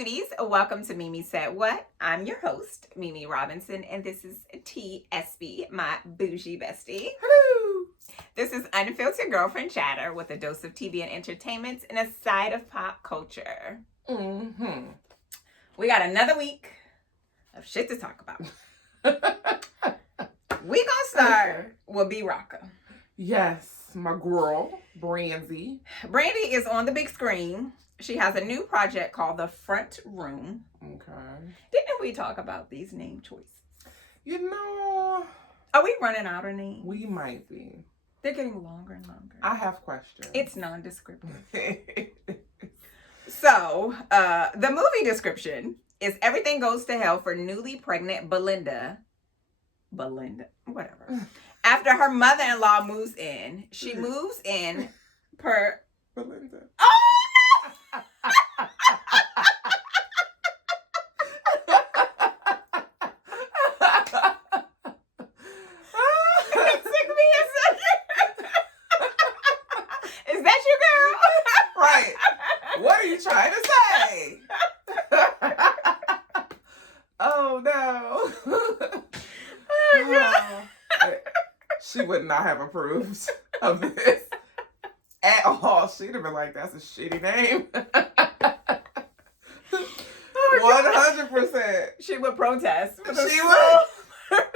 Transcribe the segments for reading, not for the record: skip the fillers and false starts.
cuties, welcome to Mimi Said What. I'm your host, Mimi Robinson, and this is Espi, my bougie bestie. Hello. This is unfiltered girlfriend chatter with a dose of TV and entertainment and a side of pop culture. We got another week of shit to talk about. We gonna start with B Rocka. Yes, my girl, Brandy. Brandy is on the big screen. She has a new project called The Front Room. Okay. Didn't we talk about these name choices? You know, Are we running out of names? we might be. They're getting longer and longer. I have questions. It's non-descriptive. So, the movie description is everything goes to hell for newly pregnant Belinda, whatever. After her mother-in-law moves in, she moves in per... Belinda. Oh, it took me a second. Is that your girl? Right. What are you trying to say? Oh, no. Oh, no. She would not have approved of this at all. She'd have been like, that's a shitty name. 100%. She would protest. She would.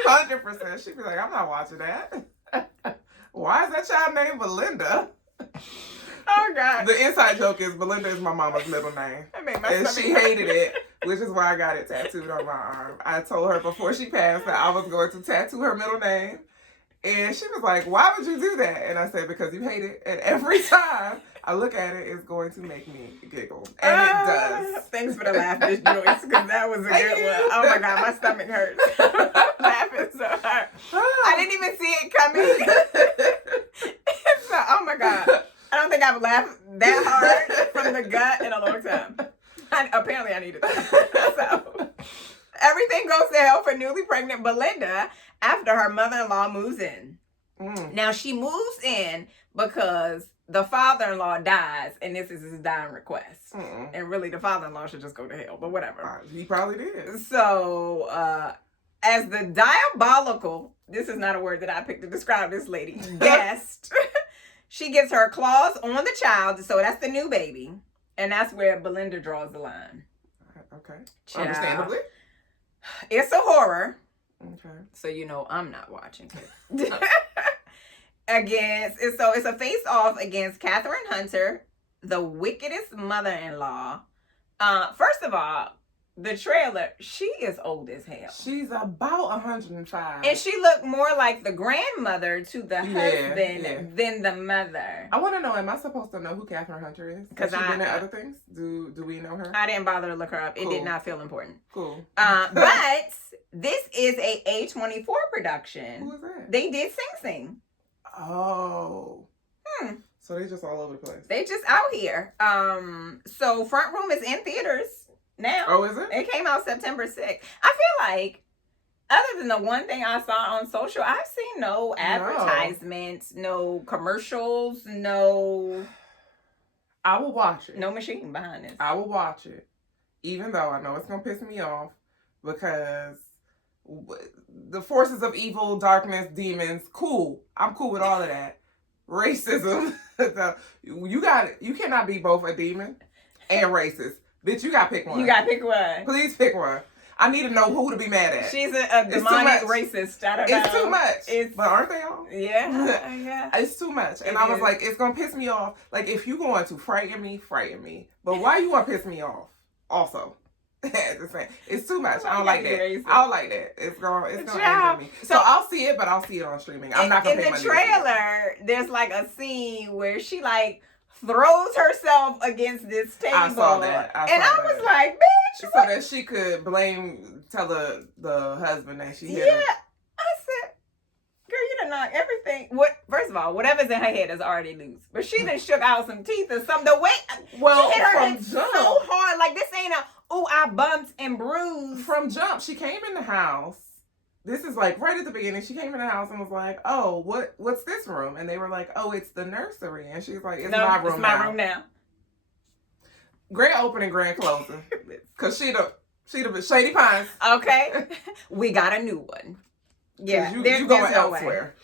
100%. She'd be like, I'm not watching that. Why is that child named Belinda? Oh, God. The inside joke is Belinda is my mama's middle name. That made my And stomach she hurt. hated it, which is why I got it tattooed on my arm. I told her before she passed that I was going to tattoo her middle name. And she was like, why would you do that? And I said, because you hate it. And every time I look at it, it's going to make me giggle. And it does. Thanks for the laugh, Miss Joyce, because that was a good one. Oh, my God, my stomach hurts. I'm laughing so hard. I didn't even see it coming. So, oh, my God. I don't think I've laughed that hard from the gut in a long time. Apparently, I needed that. So, everything goes to hell for newly pregnant Belinda after her mother-in-law moves in. Now, she moves in because the father-in-law dies, and this is his dying request. And really, the father-in-law should just go to hell, but whatever. He probably did. So, as the diabolical, this is not a word that I picked to describe this lady, guest, she gets her claws on the child, so that's the new baby. And that's where Belinda draws the line. Okay. Child. Understandably. It's a horror. Okay. So, you know, I'm not watching it. It's a face-off against Kathryn Hunter, the wickedest mother-in-law. First of all, the trailer, she is old as hell. She's about 105. And she looked more like the grandmother to the husband than the mother. I want to know, am I supposed to know who Kathryn Hunter is? Has she been in other things? Do we know her? I didn't bother to look her up. Cool. It did not feel important. Cool. But this is a A24 production. Who is that? They did Sing Sing. Oh. So they just all over the place. They just out here. So Front Room is in theaters now. Oh, is it? It came out September 6th. I feel like, other than the one thing I saw on social, I've seen no advertisements, no commercials, no... I will watch it. No machine behind this. I will watch it. Even though I know it's going to piss me off. Because the forces of evil, darkness, demons, cool. I'm cool with all of that. Racism. You cannot be both a demon and racist. Bitch, you got to pick one. You got to pick one. Please pick one. I need to know who to be mad at. She's a demonic racist. I don't know. It's too much. But aren't they all? Yeah. Yeah. It's too much. And I was like, it's going to piss me off. Like, if you going to frighten me. But why you want to piss me off? Also. It's too much. I don't like that. I don't like that. It's going to anger me. So I'll see it, but I'll see it on streaming. I'm not going to pay money. In the trailer, there's like a scene where she like throws herself against this table. I saw that. I was like, bitch. So that she could tell the husband that she hit her. Yeah. I said, girl, you done knocked everything. First of all, whatever's in her head is already loose. But she done shook out some teeth or something. The way she hit her head so hard. Like, this ain't I bumped and bruised. From jump, she came in the house. This is like right at the beginning. She came in the house and was like, oh, what's this room? And they were like, oh, it's the nursery. And she's like, it's my room now. Grand opening, grand closing. Cause she the Shady Pines. Okay. We got a new one. Yeah. You there's going no elsewhere.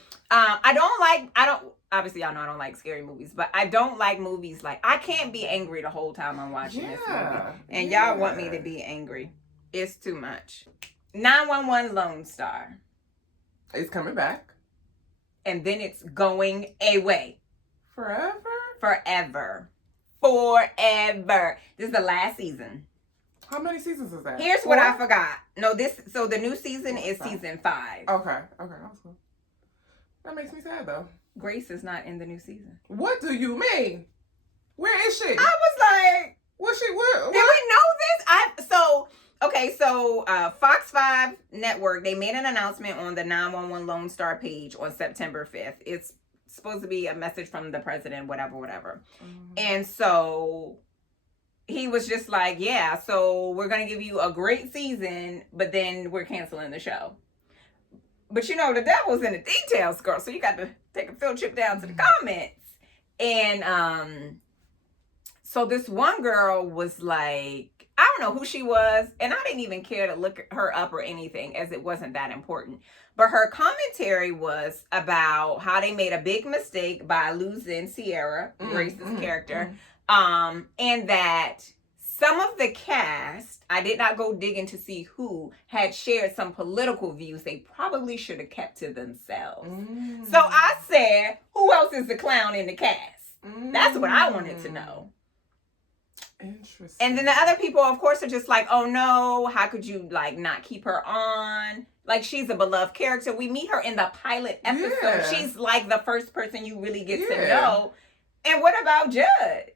Obviously y'all know I don't like scary movies, but I don't like movies like, I can't be angry the whole time I'm watching this movie. And y'all want me to be angry. It's too much. 911 Lone Star. It's coming back. And then it's going away. Forever? Forever. This is the last season. How many seasons is that? Here's 4? What I forgot. No, so the new season is 5. Season 5. Okay. That makes me sad though. Grace is not in the new season. What do you mean? Where is she? I was like, what's she? What? Did we know this? So Fox 5 Network, they made an announcement on the 911 Lone Star page on September 5th. It's supposed to be a message from the president, whatever. Mm-hmm. And so he was just like, yeah, so we're going to give you a great season, but then we're canceling the show. But the devil's in the details, girl. So you got to take a field trip down to the comments. And so this one girl was like, I don't know who she was, and I didn't even care to look her up or anything, as it wasn't that important. But her commentary was about how they made a big mistake by losing Sierra, Grace's character, and that some of the cast, I did not go digging to see who, had shared some political views they probably should have kept to themselves. So I said, who else is the clown in the cast? That's what I wanted to know. Interesting. And then the other people, of course, are just like, oh no, how could you not keep her on? Like, she's a beloved character. We meet her in the pilot episode. Yeah. She's like the first person you really get to know. And what about Judd?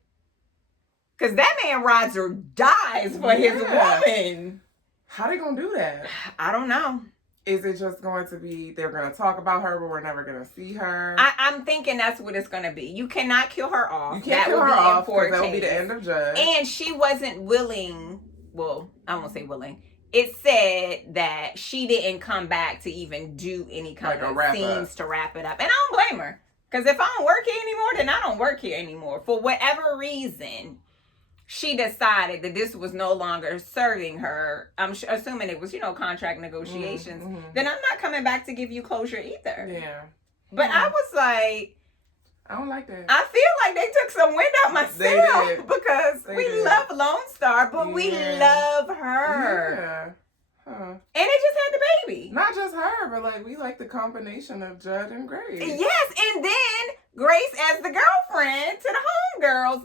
Because that man rides or dies for his woman. How they gonna do that? I don't know. Is it just going to be, they're going to talk about her, but we're never going to see her? I'm thinking that's what it's going to be. You cannot kill her off. You can't kill her off, because that will be the end of Judd. And she wasn't willing, well, I won't say willing. It said that she didn't come back to even do any kind of scenes to wrap it up. And I don't blame her. Because if I don't work here anymore, then I don't work here anymore. For whatever reason, she decided that this was no longer serving her. I'm assuming it was, contract negotiations. Then I'm not coming back to give you closure either. Yeah. But I was like, I don't like that. I feel like they took some wind out my sail because we love Lone Star, but we love her. Yeah. Huh. And it just had the baby. Not just her, but we like the combination of Judd and Grace. Yes, and then Grace as the girlfriend to the homegirls.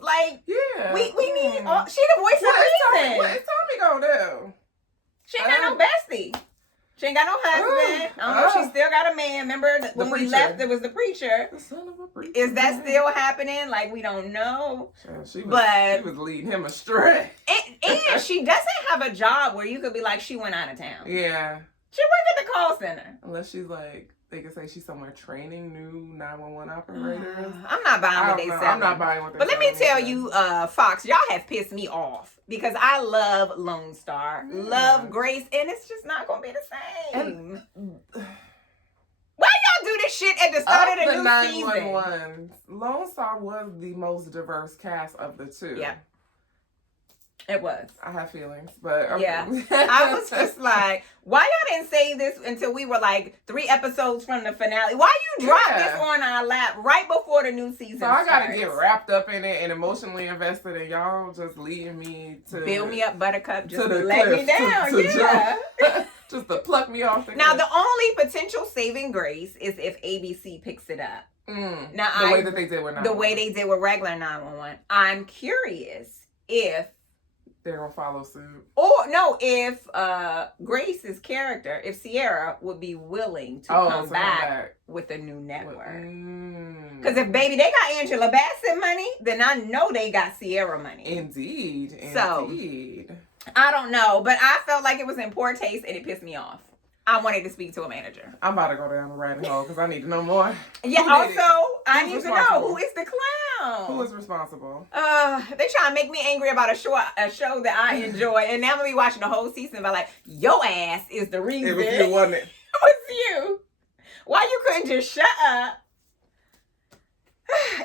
We need all, she the voice of reason. What is Tommy gonna do? She ain't got no bestie. She ain't got no husband. I don't know if she still got a man. Remember when we left, there was the preacher. The son of a preacher. Is that still happening? We don't know. She was leading him astray. And she doesn't have a job where you could be like, she went out of town. Yeah. She worked at the call center. Unless she's they could say she's somewhere training new 911 operators. I'm not buying what they said. I'm not buying what they said. But let me tell you, Fox, y'all have pissed me off. Because I love Lone Star, love Grace, and it's just not going to be the same. Why y'all do this shit at the start of the new season? Lone Star was the most diverse cast of the two. Yeah. It was. I have feelings, but... Yeah. I was just like, why y'all didn't say this until we were 3 episodes from the finale? Why you dropped this on our lap right before the new season starts? So I gotta get wrapped up in it and emotionally invested, and y'all just leading me to... Build me up, Buttercup, just to let me down. Just to pluck me off the Now, cliff. the only potential saving grace is if ABC picks it up. Now, the way that they did with 911. The way they did with regular 911. I'm curious if they're gonna follow suit. Or no, if Grace's character, if Sierra would be willing to come back with a new network. Because if baby they got Angela Bassett money, then I know they got Sierra money. Indeed. So I don't know, but I felt like it was in poor taste and it pissed me off. I wanted to speak to a manager. I'm about to go down the rabbit hole because I need to know more. Yeah, I need to know who is the clown. Who is responsible? They trying to make me angry about a show that I enjoy, and now I'm gonna be watching the whole season. But your ass is the reason. It was you, wasn't it? It was you. Why you couldn't just shut up?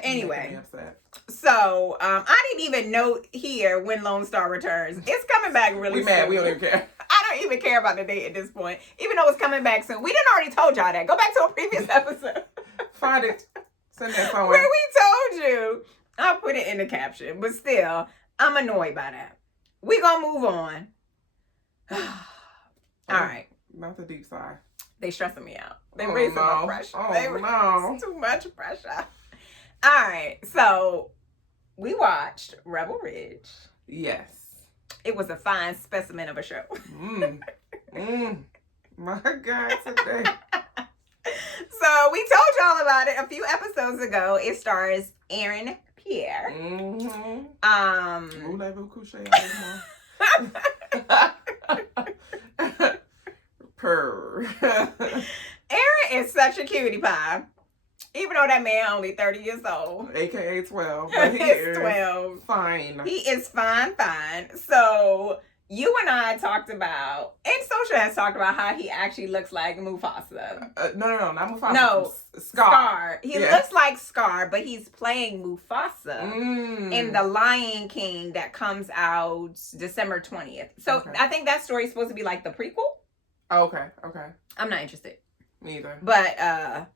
Anyway. Making me upset. So, I didn't even note here when Lone Star returns. It's coming back really soon. We mad. We don't even care. I don't even care about the date at this point. Even though it's coming back soon. We didn't already told y'all that. Go back to a previous episode. Find it. Send that somewhere. Where we told you. I'll put it in the caption. But still, I'm annoyed by that. We gonna move on. All right. Not the deep sigh. They stressing me out. They raising my pressure. No. Too much pressure. All right. So, we watched Rebel Ridge. Yes. It was a fine specimen of a show. My God, today. So we told y'all about it a few episodes ago. It stars Aaron Pierre. Voulez-vous coucher avec moi? Purr. Aaron is such a cutie pie. Even though that man only 30 years old. AKA 12. But he is 12. Fine. He is fine. So, you and I talked about, and Social has talked about how he actually looks like Mufasa. No, not Mufasa. No. Scar. He looks like Scar, but he's playing Mufasa in The Lion King that comes out December 20th. So, okay. I think that story is supposed to be like the prequel. Okay. I'm not interested. Me either. But,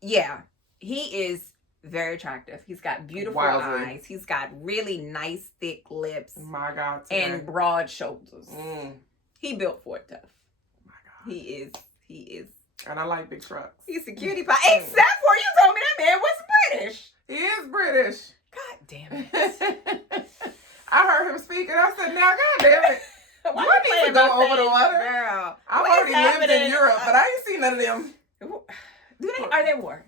yeah, he is very attractive. He's got beautiful eyes. He's got really nice, thick lips. My God. And broad shoulders. He built for it tough. My God. He is. And I like big trucks. He's a cutie pie. Except for you told me that man was British. He is British. God damn it. I heard him speak and I said, now, God damn it. Why you need to go over the water? Girl. I've already lived in Europe, but I ain't seen none of them. Are they war?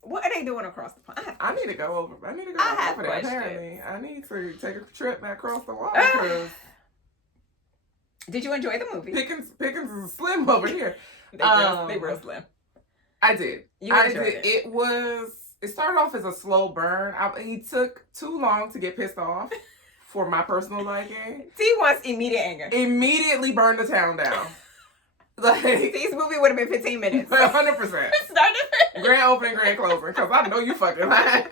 What are they doing across the pond? I need to go over. I need to go over there. Apparently, I need to take a trip back across the water. Did you enjoy the movie? Pickens is slim over here. They real slim. I did. I did. It started off as a slow burn. He took too long to get pissed off. For my personal liking. T wants immediate anger. Immediately burned the town down. Like T's movie would have been 15 minutes. 100%. Grand opening, grand closing. Because I know you fucking lying.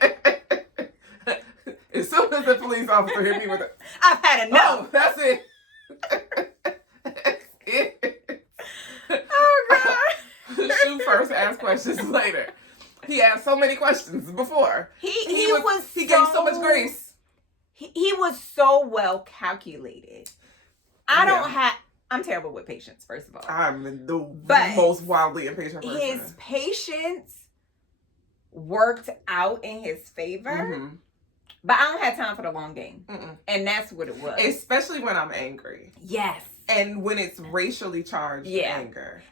As soon as the police officer hit me with it. I've had enough. Oh, that's it. Oh, God. Shoot first, ask questions later. He asked so many questions before. He gave so much grace. He was so well calculated. I'm terrible with patience, first of all. I'm the most wildly impatient person. His patience worked out in his favor, but I don't have time for the long game. And that's what it was. Especially when I'm angry. Yes. And when it's racially charged anger.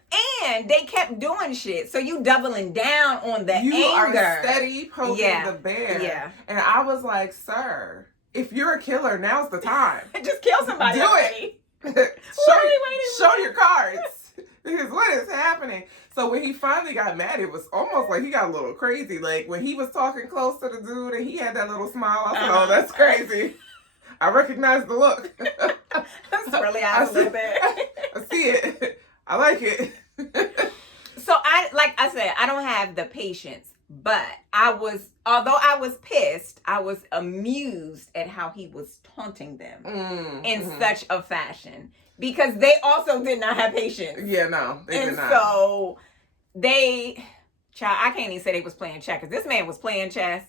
And they kept doing shit. So you doubling down on the anger. You are steady poking the bear. Yeah. And I was like, sir, if you're a killer, now's the time. Just kill somebody. Do it. Show your cards. Because what is happening? So when he finally got mad, it was almost like he got a little crazy. Like when he was talking close to the dude and he had that little smile, I said, oh, that's crazy. I recognize the look. That's really out a little bit. I see it. I like it. So like I said, I don't have the patience. But although I was pissed, I was amused at how he was taunting them in such a fashion. Because they also did not have patience. Yeah, no, they did not. And so I can't even say they was playing checkers. This man was playing chess.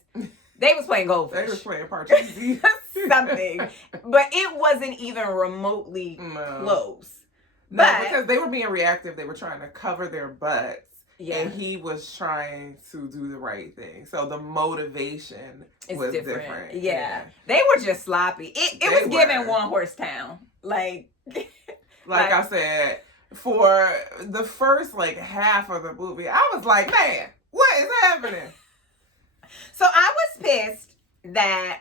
They was playing goldfish. They was playing Parcheesi. Something. But it wasn't even remotely close. No, because they were being reactive. They were trying to cover their butts. Yeah. And he was trying to do the right thing. So the motivation was different. Yeah. They were just sloppy. It was giving One Horse Town. Like I said, for the first half of the movie, I was like, man, what is happening? So I was pissed that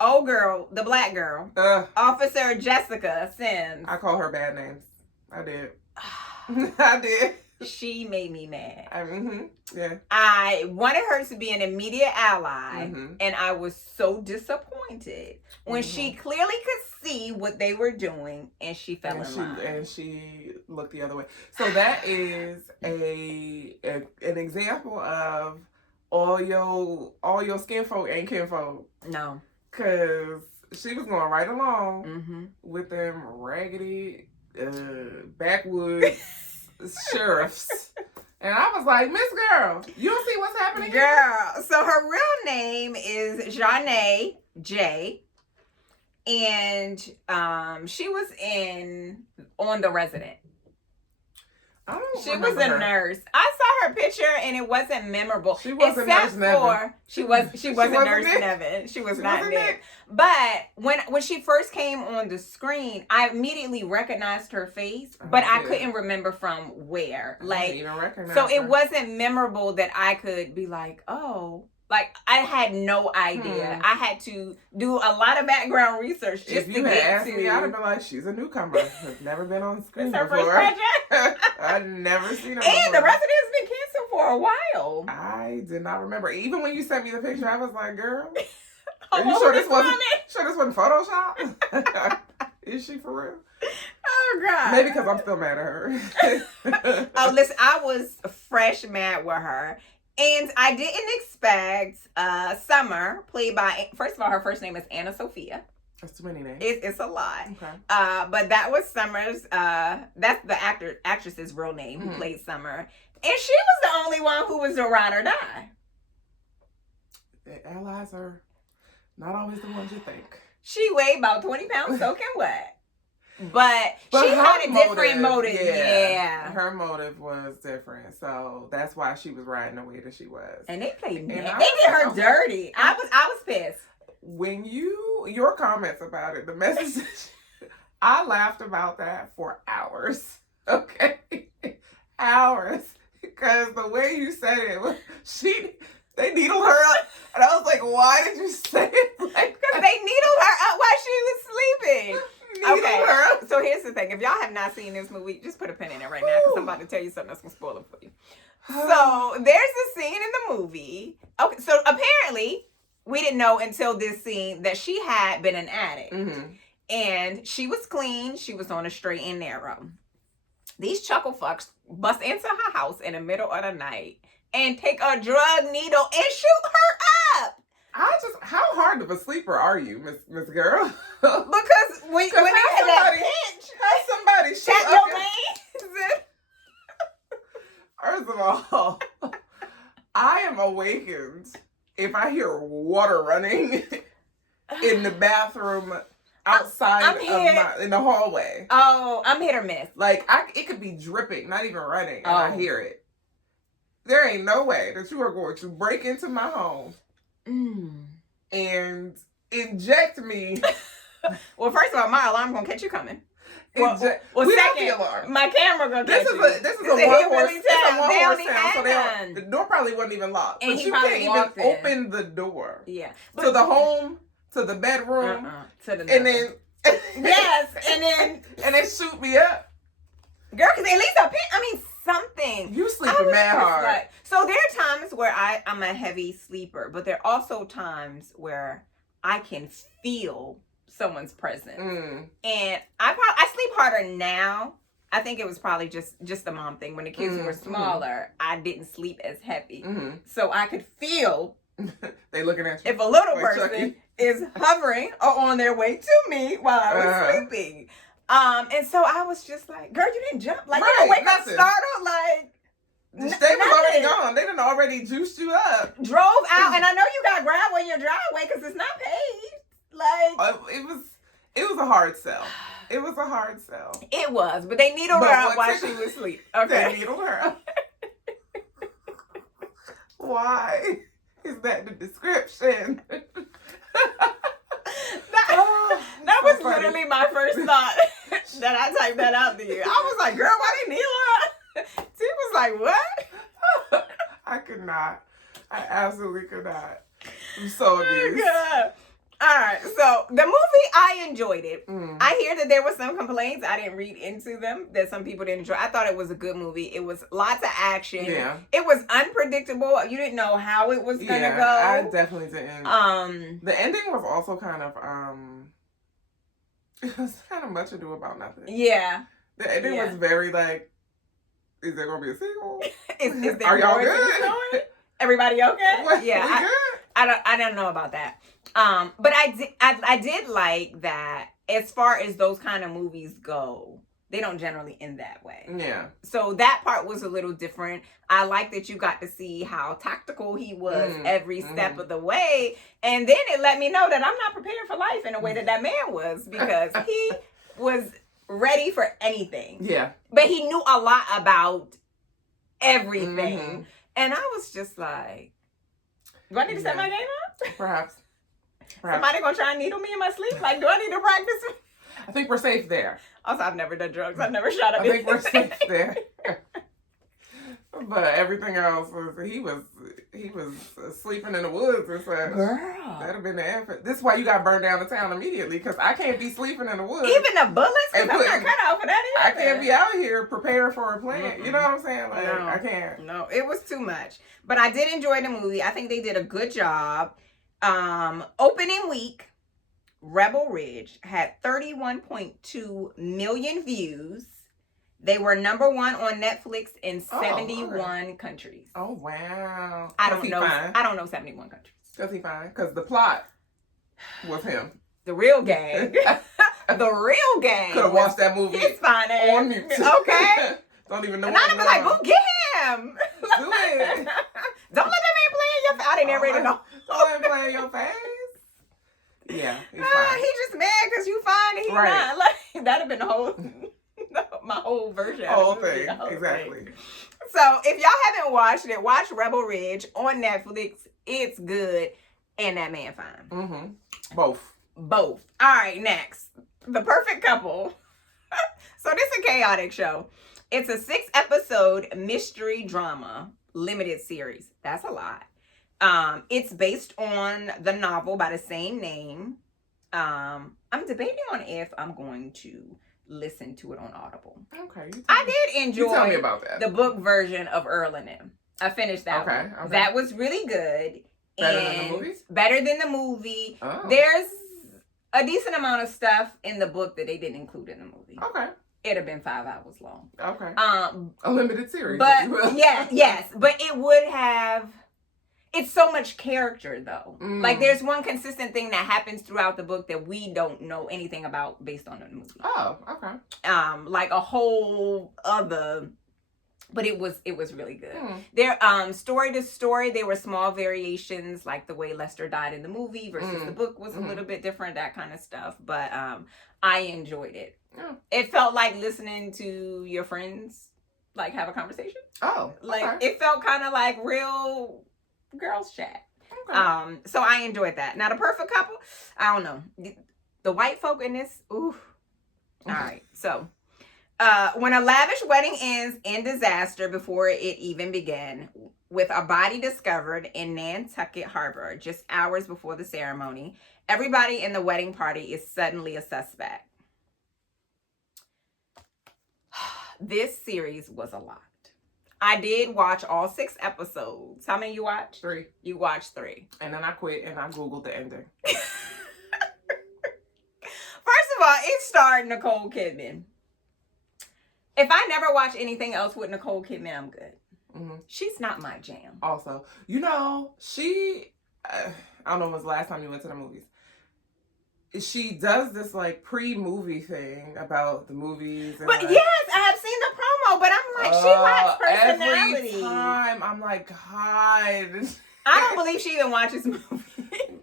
old girl, the black girl, Officer Jessica Sims. I call her bad names. I did. I did. She made me mad. Yeah. I wanted her to be an immediate ally, and I was so disappointed when she clearly could see what they were doing, and she fell in line. And she looked the other way. So that is an example of all your skinfolk ain't kinfolk. No. Cause she was going right along Mm-hmm. with them raggedy backwoods sheriffs. And I was like, Miss Girl, you don't see what's happening here? Girl. So her real name is Janae J. And she was on The Resident. She was a nurse. I saw her picture and it wasn't memorable. She wasn't Nurse Nevin. She wasn't Nurse Nevin. She was not Nick. But when she first came on the screen, I immediately recognized her face, but I couldn't remember from where. Like, even recognize so her. it wasn't memorable that I could be like, oh. Like, I had no idea. I had to do a lot of background research just to get to... If you had asked me, I'd have been like, she's a newcomer. I've never been on screen before. It's her first project? I've never seen her And before. The Resident's been canceled for a while. I did not remember. Even when you sent me the picture, I was like, girl, are you sure this wasn't Photoshop? Is she for real? Oh, God. Maybe because I'm still mad at her. Oh, listen, I was fresh mad with her. And I didn't expect Summer, played by, first of all, her first name is Anna Sophia. That's too many names. It's a lot. Okay. But that was Summer's, that's the actress's real name who played Summer. And she was the only one who was a ride or die. The allies are not always the ones you think. She weighed about 20 pounds soaking wet. But she had a different motive. Yeah. Her motive was different. So that's why she was riding the way that she was. And they played they did her dirty. I was pissed. When your comments about it, the message, I laughed about that for hours. Okay? Hours. Because the way you said it, they needled her up. And I was like, why did you say it like that? Because they needled her up while she was sleeping. Okay, so here's the thing. If y'all have not seen this movie, just put a pin in it right now because I'm about to tell you something that's going to spoil it for you. So there's a scene in the movie. Okay, so apparently we didn't know until this scene that she had been an addict. Mm-hmm. And she was clean. She was on a straight and narrow. These chuckle fucks bust into her house in the middle of the night and take a drug needle and shoot her up. How hard of a sleeper are you, Miss Girl? Because when you had that pinch, have somebody tap your veins. First of all, I am awakened if I hear water running in the bathroom outside in the hallway. Oh, I'm hit or miss. Like it could be dripping, not even running, and I hear it. There ain't no way that you are going to break into my home and inject me. Well, first of all, my alarm gonna catch you coming. Well, second, my camera gonna catch you. This is a one-horse town, so the door probably wasn't even locked. And but you can't even open the door. Yeah. To the home, to the bedroom, to the and then yes, and then shoot me up. Girl, because at least something. You sleeping mad hard. Like, so there are times where I'm a heavy sleeper, but there are also times where I can feel someone's presence. And I sleep harder now. I think it was probably just the mom thing. When the kids were smaller, I didn't sleep as heavy. So I could feel they looking at you. If a little person is hovering or on their way to me while I was sleeping. And so I was just like, girl, you didn't jump. Like, you didn't wake up startled. Like, they was already gone. They done already juiced you up. Drove out. And I know you got gravel in your driveway because it's not paved. Like, it was a hard sell. It was a hard sell. It was. But they needled her up while she was asleep. Okay. They needled her up. Why is that the description? That was literally my first thought that I typed that out to you. I was like, girl, why they kneel her up? She was like, what? I could not. I absolutely could not. I'm so amused. All right, so the movie, I enjoyed it. I hear that there were some complaints. I didn't read into them that some people didn't enjoy. I thought it was a good movie. It was lots of action. Yeah. It was unpredictable. You didn't know how it was going to go. I definitely didn't. The ending was also kind of, it was kind of much ado about nothing. Yeah. The ending was very like, is there going to be a sequel? Is there Are y'all good? Everybody okay? What? Yeah, I don't know about that. But I did like that. As far as those kind of movies go, they don't generally end that way. Yeah. So that part was a little different. I like that you got to see how tactical he was every step of the way. And then it let me know that I'm not prepared for life in a way that that man was, because he was ready for anything. Yeah. But he knew a lot about everything. And I was just like, do I need to set my game up? Perhaps. Somebody gonna try and needle me in my sleep? Like, do I need to practice? I think we're safe there. Also, I've never done drugs. I've never shot up. I think we're safe there. But everything else was he was sleeping in the woods and stuff. Girl, that'd have been the effort. This is why you got burned down the town immediately, because I can't be sleeping in the woods. Even the bullets, I'm not cut out for that either. I can't be out here preparing for a plan. You know what I'm saying? Like, no, I can't. No, it was too much. But I did enjoy the movie. I think they did a good job. Opening week, Rebel Ridge had 31.2 million views. They were number 1 on Netflix in 71 countries. Oh, wow. I don't know 71 countries. Because he fine. Because the plot was him. The real gang. The real gang. Could have watched that movie. He's fine. On mute. Okay. Don't even know and what I'd be like, boo, get him. Do it. Don't let that man play in your face. I didn't narrate no. Don't let him play in your face. Yeah, he's fine. He just mad because you fine and he not. Like, that'd have been the whole, my whole version. Whole thing. Exactly. Thing. So if y'all haven't watched it, watch Rebel Ridge on Netflix. It's good. And that man fine. Both. All right, next. The Perfect Couple. So this is a chaotic show. It's a 6-episode mystery drama limited series. That's a lot. It's based on the novel by the same name. I'm debating on if I'm going to listen to it on Audible. Okay. I did enjoy tell me about that. The book version of Earl and Them. I finished that one. Okay. That was really good. Better than the movies? Better than the movie. Oh. There's a decent amount of stuff in the book that they didn't include in the movie. Okay. It'd have been 5 hours long. Okay. A limited series. But yes. But it would have. It's so much character though. Like there's one consistent thing that happens throughout the book that we don't know anything about based on the movie. Oh, okay. Like a whole other. But it was really good. There, story to story, there were small variations, like the way Lester died in the movie versus the book was a little bit different, that kind of stuff. But I enjoyed it. Yeah. It felt like listening to your friends, like, have a conversation. Oh, like okay. it felt kind of like real girls chat. Okay. So I enjoyed that. Now, The Perfect Couple, I don't know. The white folk in this, ooh. All right, so. When a lavish wedding ends in disaster before it even began, with a body discovered in Nantucket Harbor just hours before the ceremony, everybody in the wedding party is suddenly a suspect. This series was a lot. I did watch all 6 episodes. How many you watched? 3. You watched 3. And then I quit and I Googled the ending. First of all, it starred Nicole Kidman. If I never watch anything else with Nicole Kidman, I'm good. She's not my jam. Also, you know, she, I don't know when was the last time you went to the movies. She does this like pre-movie thing about the movies. And but like, yes, I have seen the promo, but I'm like, she lacks personality. Every time, I'm like, God. I don't believe she even watches movies.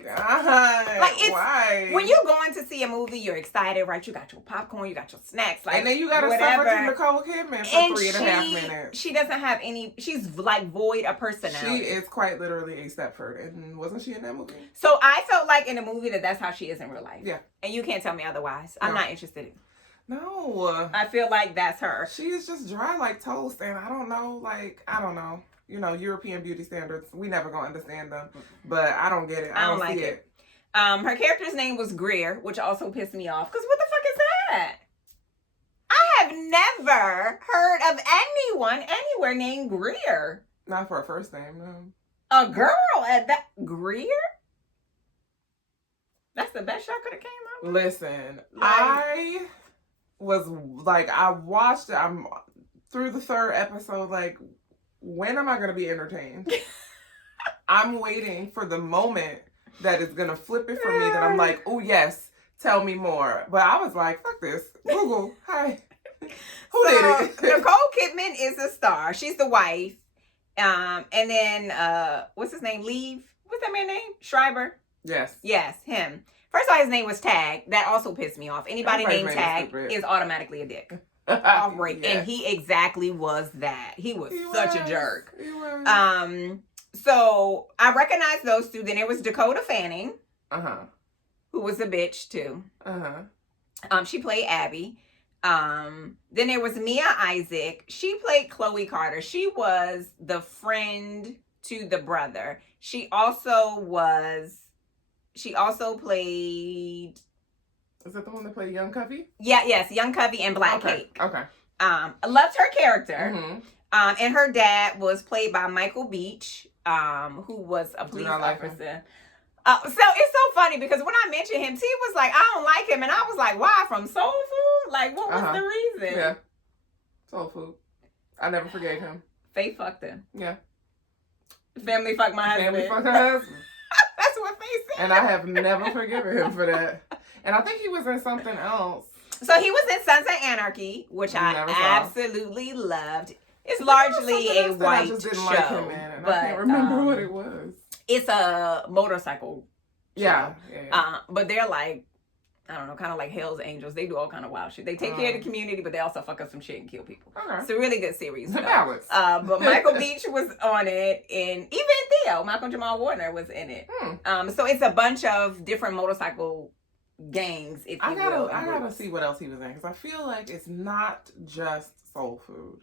God, like why? When you're going to see a movie, you're excited, right? You got your popcorn, you got your snacks, like, and then you gotta suffer through Nicole Kidman for 3.5 minutes. She doesn't have any. She's like void of personality. She is quite literally a Stepford, and wasn't she in that movie? So I felt like in the movie that's how she is in real life. Yeah, and you can't tell me otherwise. I'm not interested in. No, I feel like that's her. She is just dry like toast, and I don't know. You know, European beauty standards, we never gonna understand them. But I don't get it. I don't like it. Her character's name was Greer, which also pissed me off. Because what the fuck is that? I have never heard of anyone anywhere named Greer. Not for a first name, no. A girl at that. Greer? That's the best y'all could have came up with. Listen, I was like, I watched it. I'm through the 3rd episode, like, when am I going to be entertained? I'm waiting for the moment that is going to flip it for me that I'm like, oh, yes, tell me more. But I was like, fuck this. Google, hi. Who did it? Nicole Kidman is the star. She's the wife. And then, what's his name? What's that man's name? Schreiber? Yes. Yes, him. First of all, his name was Tag. That also pissed me off. Anybody named Tag is automatically a dick. Right. Yes. And he exactly was that. He was such a jerk. He was. So I recognized those two. Then there was Dakota Fanning. Uh-huh. Who was a bitch too. Uh-huh. She played Abby. Then there was Mia Isaac. She played Chloe Carter. She was the friend to the brother. She also played. Is that the one that played Young Covey? Yes, Young Covey and Black Cake. Okay. I loved her character. Mm-hmm. And her dad was played by Michael Beach, who was a police officer. So it's so funny because when I mentioned him, T was like, I don't like him. And I was like, why? From Soul Food? Like, what was the reason? Yeah. Soul Food. I never forgave him. Faith fucked him. Yeah. Family fucked my husband. Family fucked her husband. That's what Faith said. And I have never forgiven him for that. And I think he was in something else. So he was in Sons of Anarchy, which I absolutely loved. It's largely a white I just didn't show. Like him in, and I can't remember what it was. It's a motorcycle show. Yeah. But they're like, I don't know, kind of like Hell's Angels. They do all kind of wild shit. They take care of the community, but they also fuck up some shit and kill people. Okay. It's a really good series. The balance. But Michael Beach was on it, and even Theo, Malcolm Jamal Warner, was in it. So it's a bunch of different motorcycle gangs, if you will. I gotta see what else he was in, because I feel like it's not just Soul Food.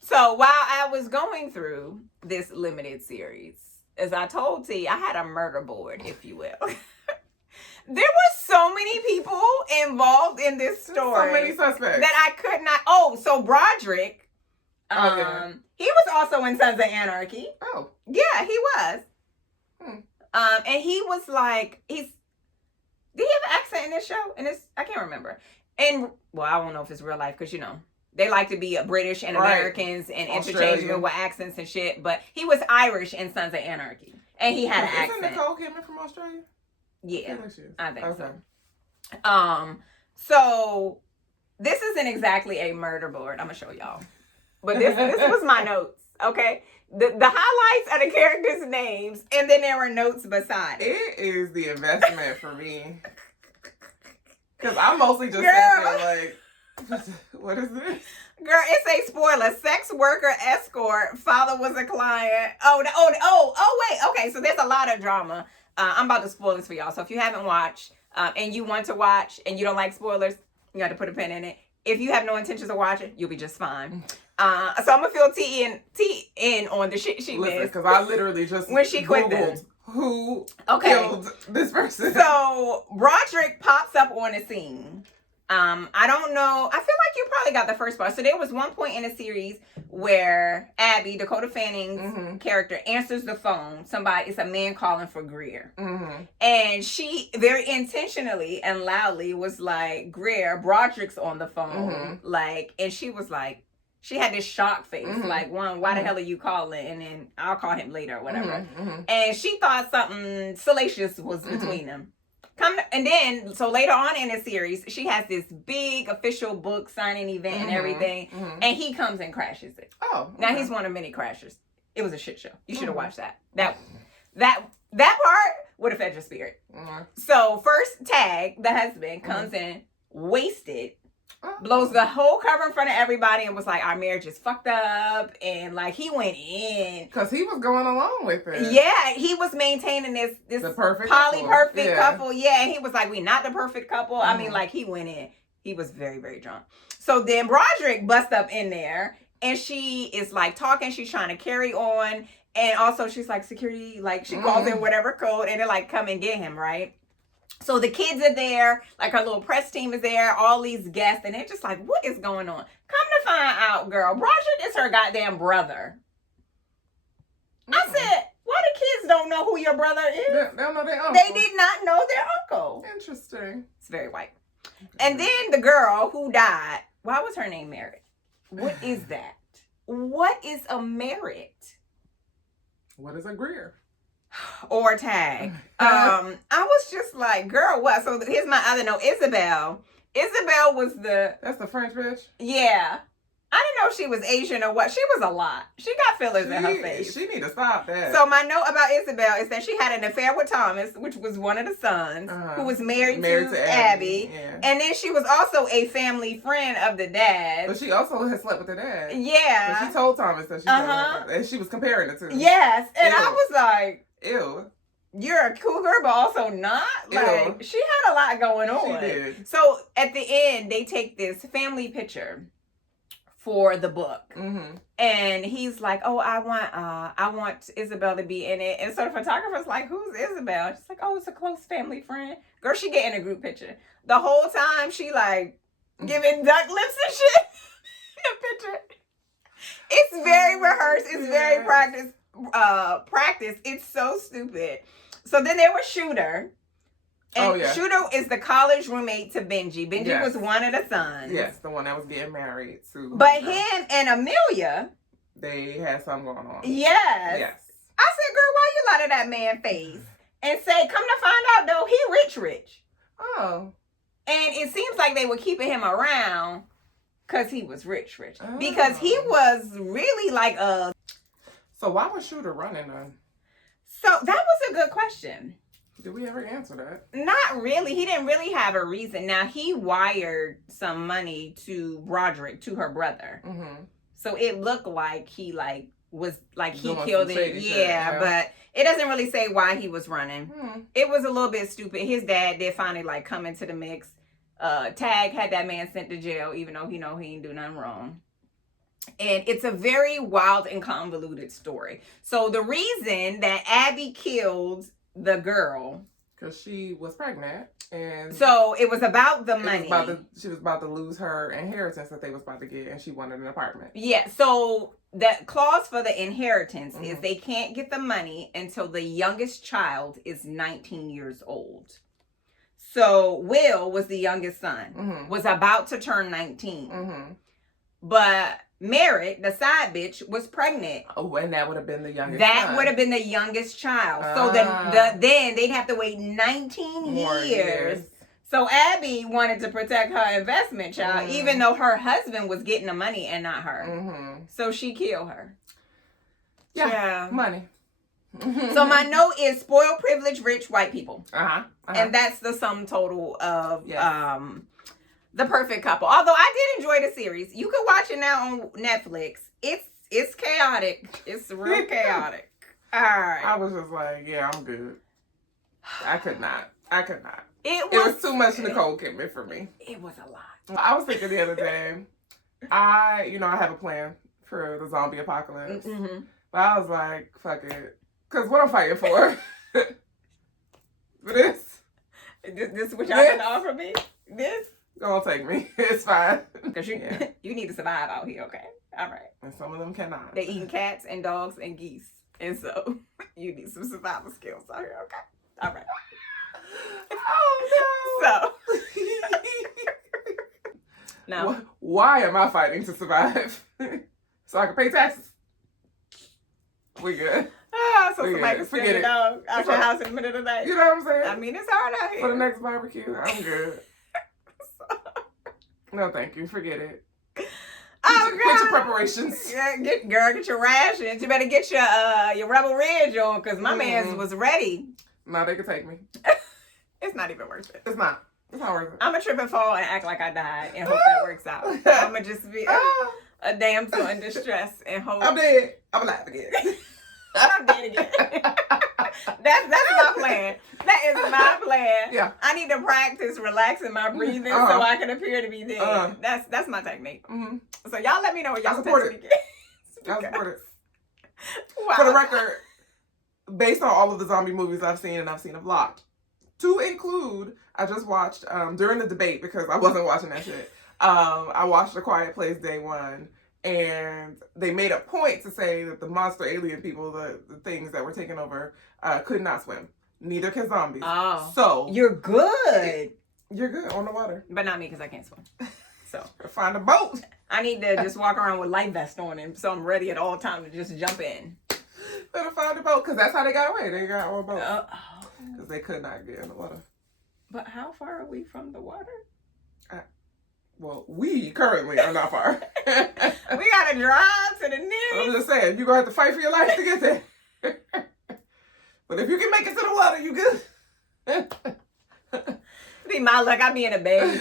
So while I was going through this limited series, as I told T, I had a murder board, if you will. There were so many people involved in this story. So many suspects. That I could not. Oh, so Broderick, he was also in Sons of Anarchy. Oh. Yeah, he was. And he was like, did he have an accent in this show? I can't remember. And, well, I don't know if it's real life, because, they like to be British and Americans and interchangeable with accents and shit. But he was Irish in Sons of Anarchy. And he had an accent. Isn't Nicole Kidman from Australia? Yeah, I think so. So this isn't exactly a murder board. I'm gonna show y'all, but this was my notes. Okay, the highlights are the characters' names, and then there were notes beside it. It is the investment for me, because I mostly just sat there like, what is this? Girl, it's a spoiler. Sex worker escort. Father was a client. Oh, wait. Okay, so there's a lot of drama. I'm about to spoil this for y'all. So if you haven't watched and you want to watch and you don't like spoilers, you got to put a pin in it. If you have no intentions of watching, you'll be just fine. So I'm going to fill T in on the shit she missed. Because I literally just when she quit Googled who killed this person. So Broderick pops up on the scene. I don't know. I feel like you probably got the first part. So there was one point in the series where Abby, Dakota Fanning's character, answers the phone. It's a man calling for Greer. And she very intentionally and loudly was like, Greer, Broderick's on the phone. And she was like, she had this shock face. Like, why the hell are you calling? And then I'll call him later or whatever. And she thought something salacious was between them. And then, so later on in the series, she has this big official book signing event and everything, and he comes and crashes it. Oh, okay. Now he's one of many crashers. It was a shit show. You should have watched that. That part would have fed your spirit. So first, Tag, the husband, comes in wasted, blows the whole cover in front of everybody, and was like, "Our marriage is fucked up," and like he went in because he was going along with it. Yeah, he was maintaining this the perfect perfect couple. Yeah, and he was like, "We not the perfect couple." I mean, like he went in. He was very, very drunk. So then Broderick busts up in there, and she is like talking. She's trying to carry on, and also she's like security. Like she calls in whatever code, and they're like, "Come and get him," right? So the kids are there, like her little press team is there, all these guests, and they're just like, what is going on? Come to find out, girl, Broderick is her goddamn brother. I said, why the kids don't know who your brother is? They don't know their uncle. They did not know their uncle. Interesting. It's very white. And then the girl who died, why was her name Merritt? What is that? What is a Merritt? What is a Greer? or tag. I was just like, girl, what? So here's my other note. Isabel. Isabel was That's the French bitch? Yeah. I didn't know if she was Asian or what. She was a lot. She got fillers in her face. She need to stop that. So my note about Isabel is that she had an affair with Thomas, which was one of the sons, who was married to Abby. Yeah. And then she was also a family friend of the dad. But she also had slept with the dad. Yeah. But she told Thomas that she slept with him, and she was comparing the two. Yes. And I was like, ew. You're a cougar, but also not. Like, she had a lot going on. She did. So at the end, they take this family picture for the book, and he's like, "Oh, I want Isabel to be in it." And so the photographer's like, "Who's Isabel?" She's like, "Oh, it's a close family friend." Girl, she get in a group picture. The whole time she like giving duck lips and shit in the picture. It's very rehearsed. It's very practice. It's so stupid. So then there was Shooter. And Shooter is the college roommate to Benji. Benji was one of the sons. Yes, the one that was getting married to. But him and Amelia, they had something going on. Yes. I said, girl, why you lie to that man face? And say, come to find out though, he rich. Oh. And it seems like they were keeping him around because he was rich. Oh. Because he was really like a... So why was Shooter running then? So that was a good question. Did we ever answer that? Not really. He didn't really have a reason. Now, he wired some money to Broderick, to her brother. So it looked like he was he killed it. Yeah, but it doesn't really say why he was running. It was a little bit stupid. His dad did finally come into the mix. Tag had that man sent to jail, even though he ain't do nothing wrong. And it's a very wild and convoluted story. So the reason that Abby killed the girl, because she was pregnant, and so it was about the money. She was about to lose her inheritance that they was about to get, and she wanted an apartment. Yeah. So the clause for the inheritance is they can't get the money until the youngest child is 19 years old. So Will was the youngest son, was about to turn 19, but Merritt, the side bitch, was pregnant. Oh, and that would have been the youngest. That would have been the youngest child. So then they'd have to wait 19 years. So Abby wanted to protect her investment child, even though her husband was getting the money and not her. So she killed her. Yeah. Money. So my note is spoiled, privileged, rich white people. And that's the sum total of The Perfect Couple. Although I did enjoy the series. You can watch it now on Netflix. It's chaotic. It's real chaotic. All right. I was just like, yeah, I'm good. I could not. It was was too much Nicole Kidman for me. It was a lot. I was thinking the other day, I have a plan for the zombie apocalypse. But I was like, fuck it. Because what I'm fighting for. This what y'all gonna offer me? This? Don't take me. It's fine. Because you need to survive out here, okay? All right. And some of them cannot. They eating cats and dogs and geese. And so you need some survival skills out here, okay? All right. Oh, no. So. No. Why am I fighting to survive? So I can pay taxes. We good. So somebody can steal your dog out your house in the middle of the night. You know what I'm saying? I mean, it's hard out here. For the next barbecue, I'm good. No, thank you. Forget it. Get your preparations. Yeah, get your rations. You better get your Rebel Ridge on, because my man's was ready. No, they could take me. It's not even worth it. It's not worth it. I'm going to trip and fall and act like I died and hope that works out. I'm going to just be a damsel in distress and hope. I'm dead. I'm alive again. I'm dead again. That's my plan. That is my plan. Yeah. I need to practice relaxing my breathing so I can appear to be dead. That's my technique. So y'all let me know what y'all support it. I support it. Wow. For the record, based on all of the zombie movies I've seen, and I've seen a lot, to include, I just watched during the debate, because I wasn't watching that shit. I watched A Quiet Place Day 1. And they made a point to say that the monster alien people, the things that were taking over, could not swim. Neither can zombies. Oh. So you're good. You're good on the water. But not me, because I can't swim. So find a boat. I need to just walk around with life vest on, and so I'm ready at all times to just jump in. Better find a boat, because that's how they got away. They got on a boat. Oh. Because they could not get in the water. But how far are we from the water? Well, we currently are not far. We gotta drive to the nearest. I'm just saying, you're going to have to fight for your life to get there. But if you can make it to the water, you good. Be my luck, I be in a bay.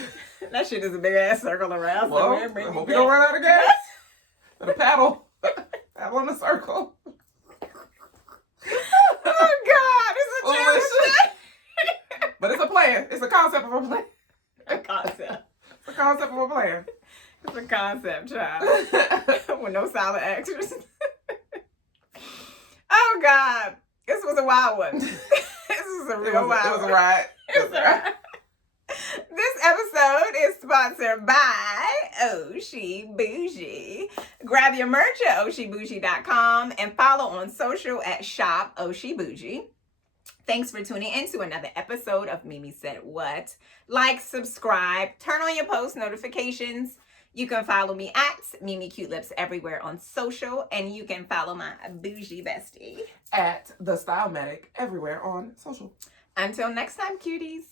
That shit is a big ass circle around. Well, I hope you don't run out of gas. Better paddle. Paddle in a circle. Oh, God. It's a challenge. But it's a plan. It's a concept of a plan. A concept. It's a concept of a plan. It's a concept, child. With no solid actors. Oh, God. This was a wild one. This was a real wild one. It was a ride. It was a ride. This episode is sponsored by Oshi Bougie. Grab your merch at oshibougie.com and follow on social at shop Oshi Bougie. Thanks for tuning in to another episode of Mimi Said What. Like, subscribe, turn on your post notifications. You can follow me at Mimi Cute Lips everywhere on social, and you can follow my bougie bestie at The Style Medic everywhere on social. Until next time, cuties.